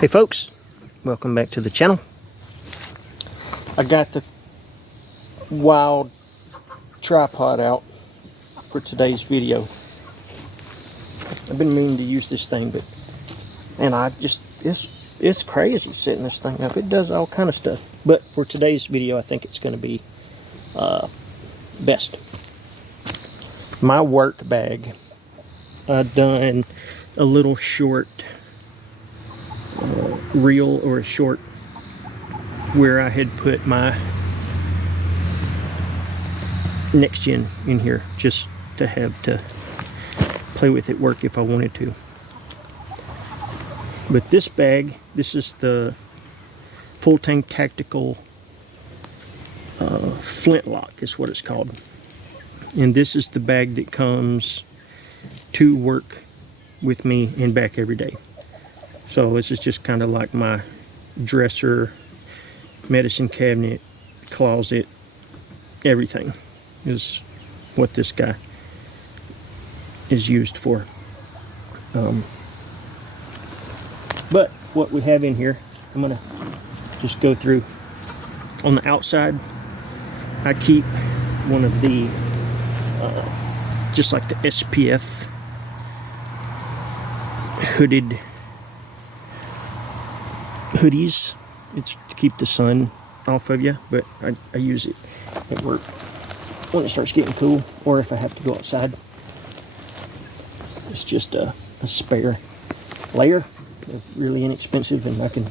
Hey folks, welcome back to the channel. I got the wild tripod out for today's video. I've been meaning to use this thing, but man, it's crazy setting this thing up. It does all kind of stuff, but for today's video I think it's going to be best. My work bag, I've done a little short reel or a short where I had put my next gen in here just to have to play with at work if I wanted to. But this bag, this is the full tank tactical flintlock is what it's called, and this is the bag that comes to work with me and back every day. So this is just kind of like my dresser, medicine cabinet, closet, everything is what this guy is used for. But what we have in here, I'm gonna just go through. On the outside, I keep one of the, just like the SPF hoodies. It's to keep the sun off of you, but I use it at work when it starts getting cool, or if I have to go outside. It's just a spare layer. They're really inexpensive, and I can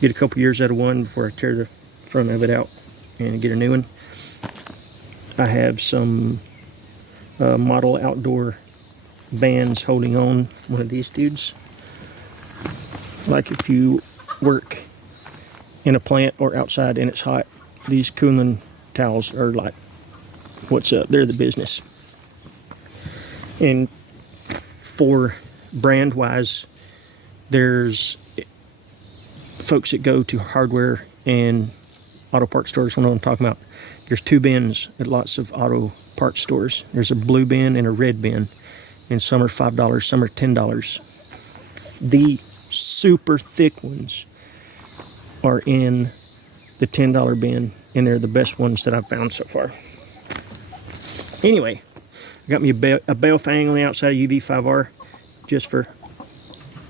get a couple years out of one before I tear the front of it out and get a new one. I have some model outdoor bands holding on one of these dudes. Like if you work in a plant or outside and it's hot, these cooling towels are like what's up. They're the business. And for brand wise, there's folks that go to hardware and auto parts stores. What I'm talking about, there's two bins at lots of auto parts stores. There's a blue bin and a red bin, and some are $5, some are $10. The super thick ones are in the $10 bin, and they're the best ones that I've found so far. Anyway, I got me a bale fang on the outside of UV5R just for,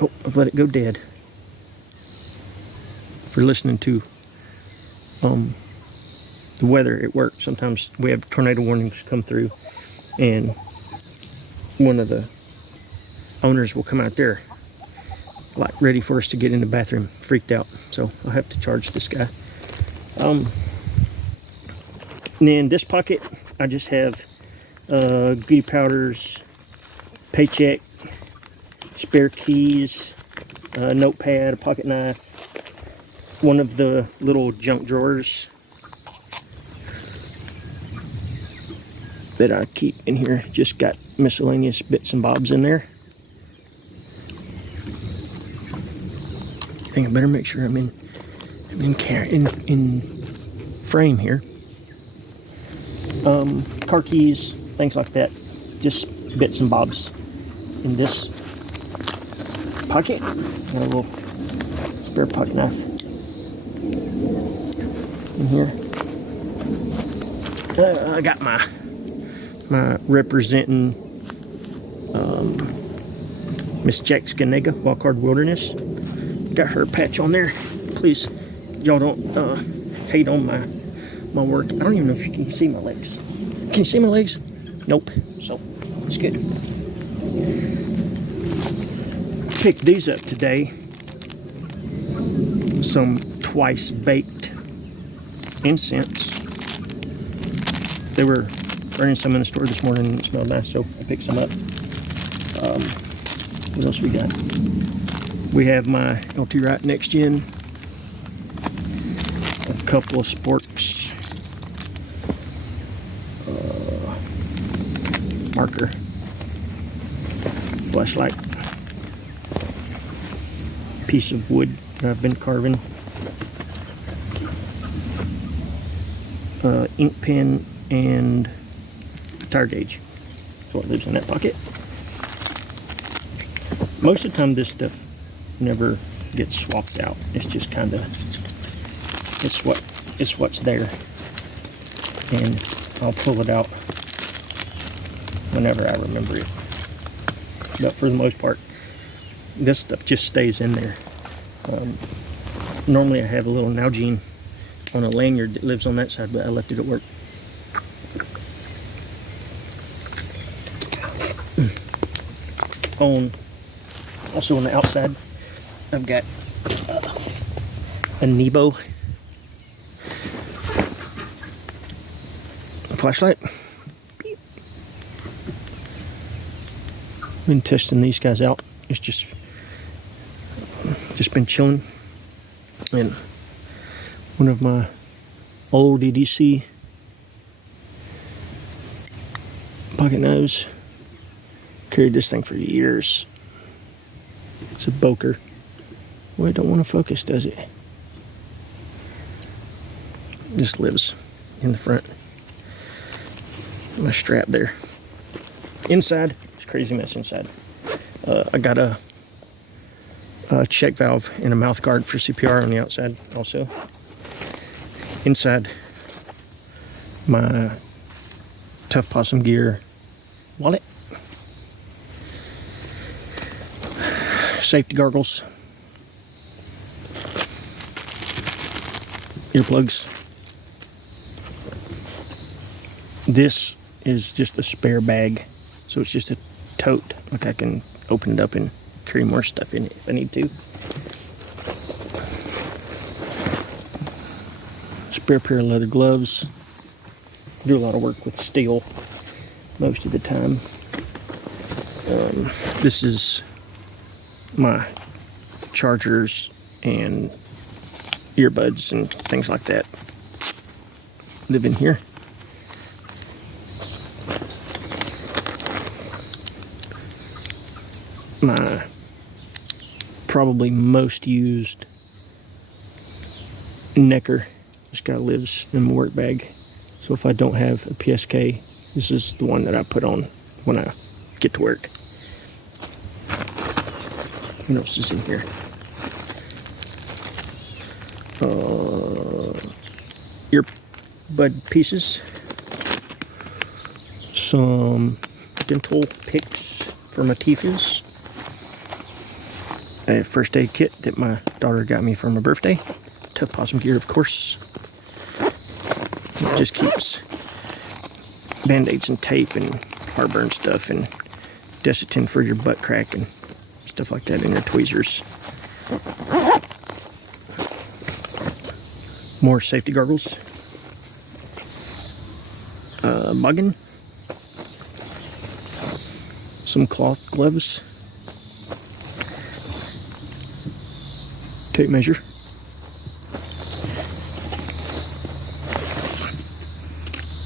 oh, I've let it go dead, for listening to the weather at work. Sometimes we have tornado warnings come through, and one of the owners will come out there like ready for us to get in the bathroom, freaked out. So I'll have to charge this guy. And then this pocket, I just have goodie powders, paycheck, spare keys, a notepad, a pocket knife, one of the little junk drawers that I keep in here. Just got miscellaneous bits and bobs in there. I think I better make sure I'm in frame here. Car keys, things like that, just bits and bobs in this pocket. And a little spare pocket knife in here. I got my representing Miss Jack Skanega, Wildcard Wilderness. Got her patch on there. Please, y'all don't hate on my work. I don't even know if you can see my legs. Can you see my legs? Nope. So it's good. Picked these up today. Some twice baked incense. They were burning some in the store this morning and it smelled nice, so I picked some up. What else we got? We have my LT Wright Next Gen, a couple of sporks, marker, flashlight, piece of wood that I've been carving, ink pen, and tire gauge. That's what lives in that pocket. Most of the time this stuff never get swapped out. It's just kind of, it's what's there, and I'll pull it out whenever I remember it. But for the most part, this stuff just stays in there. Normally I have a little Nalgene on a lanyard that lives on that side, but I left it at work. Also on the outside, I've got a Nebo flashlight. Been testing these guys out. It's just been chilling, and one of my old EDC pocket knives. Carried this thing for years. It's a Boker. Well, it don't want to focus, does it? This lives in the front. My strap there. Inside, it's a crazy mess inside. I got a check valve and a mouth guard for CPR on the outside also. Inside, my Tough Possum Gear wallet. Safety goggles. Earplugs. This is just a spare bag, so it's just a tote. Like I can open it up and carry more stuff in it if I need to. Spare pair of leather gloves. Do a lot of work with steel most of the time. This is my chargers and earbuds and things like that live in here. My probably most used necker. This guy lives in my work bag. So if I don't have a PSK, this is the one that I put on when I get to work. What else is in here? Earbud pieces. Some dental picks for my teeth. A first aid kit that my daughter got me for my birthday. Tough Possum Gear, of course. It just keeps band-aids and tape and heartburn stuff and Desitin for your butt crack and stuff like that in your tweezers. More safety goggles. Muggin. Some cloth gloves. Tape measure.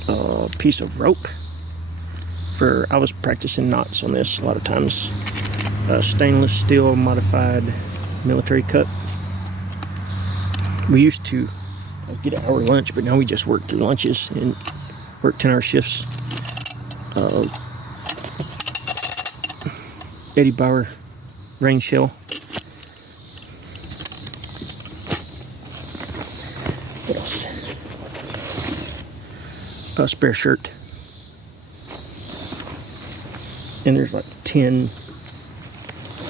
A piece of rope. I was practicing knots on this a lot of times. Stainless steel modified military cut. We used to get an hour lunch, but now we just work through lunches and work 10-hour shifts. 80 Bauer rain shell. What else? A spare shirt. And there's like 10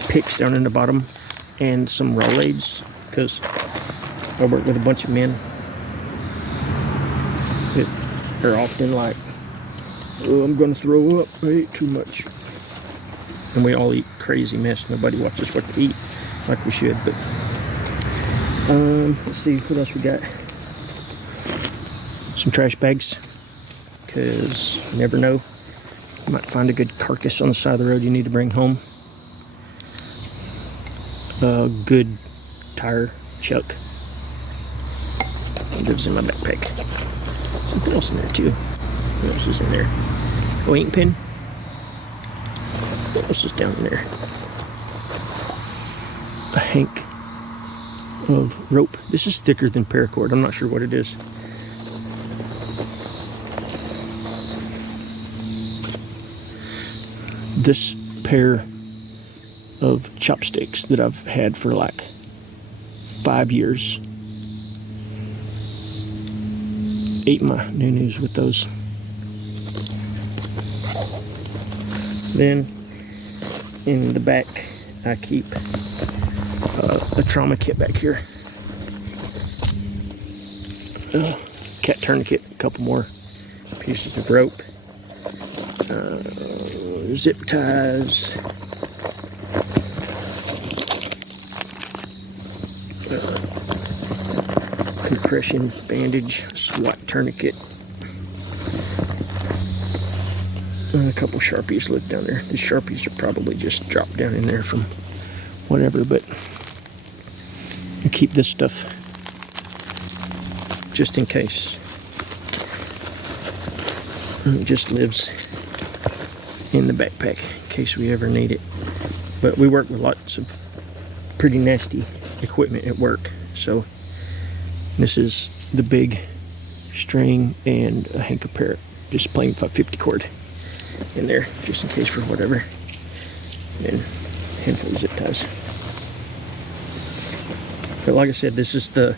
picks down in the bottom and some Rolaids, because I work with a bunch of men that are often like, oh, I'm gonna throw up, I ate too much. And we all eat crazy mess. Nobody watches what to eat like we should. But let's see what else we got. Some trash bags, because you never know, you might find a good carcass on the side of the road you need to bring home. A good tire chuck. It lives in my backpack. Something else in there too. What else is in there? Oh, ink pen. What else is down there? A hank of rope. This is thicker than paracord. I'm not sure what it is. This pair of chopsticks that I've had for like 5 years. Ate my new-news with those. Then in the back, I keep a trauma kit back here. Cat tourniquet, a couple more pieces of rope, zip ties, compression bandage, SWAT tourniquet, and a couple Sharpies look down there. The Sharpies are probably just dropped down in there from whatever, but I keep this stuff just in case. And it just lives in the backpack in case we ever need it. But we work with lots of pretty nasty equipment at work, so this is the big string and a hank of parrot, just plain 550 cord in there, just in case for whatever. And a handful of zip ties. But like I said, this is the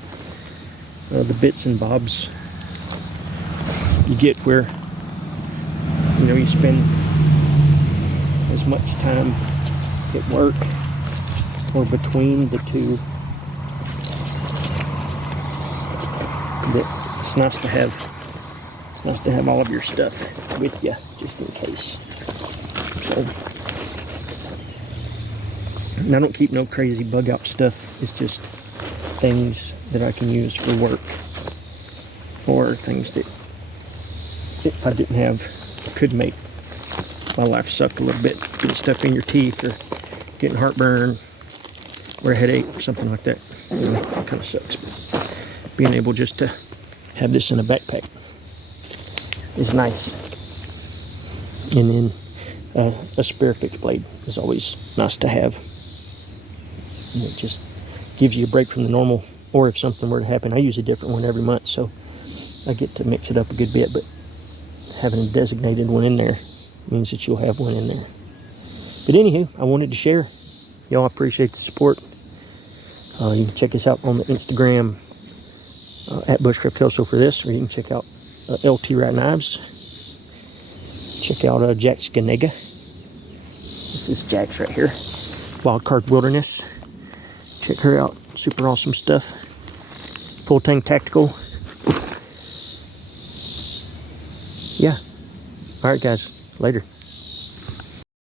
bits and bobs you get where, you know, you spend as much time at work or between the two that it's nice to have all of your stuff with you just in case. So, and I don't keep no crazy bug out stuff. It's just things that I can use for work, or things that if I didn't have could make my life suck a little bit. Getting stuff in your teeth, or getting heartburn, or a headache, or something like that. You know, it kind of sucks. But being able just to have this in a backpack is nice. And then a spare fixed blade is always nice to have. And it just gives you a break from the normal. Or if something were to happen, I use a different one every month, so I get to mix it up a good bit. But having a designated one in there means that you'll have one in there. But anywho, I wanted to share. Y'all appreciate the support. You can check us out on the Instagram at Bushcraft Kelso for this, or you can check out LT Wright Knives. Check out Jack Skanega. This is Jack's right here. Wildcard Wilderness. Check her out. Super awesome stuff. Full tank tactical. Yeah. Alright guys. Later.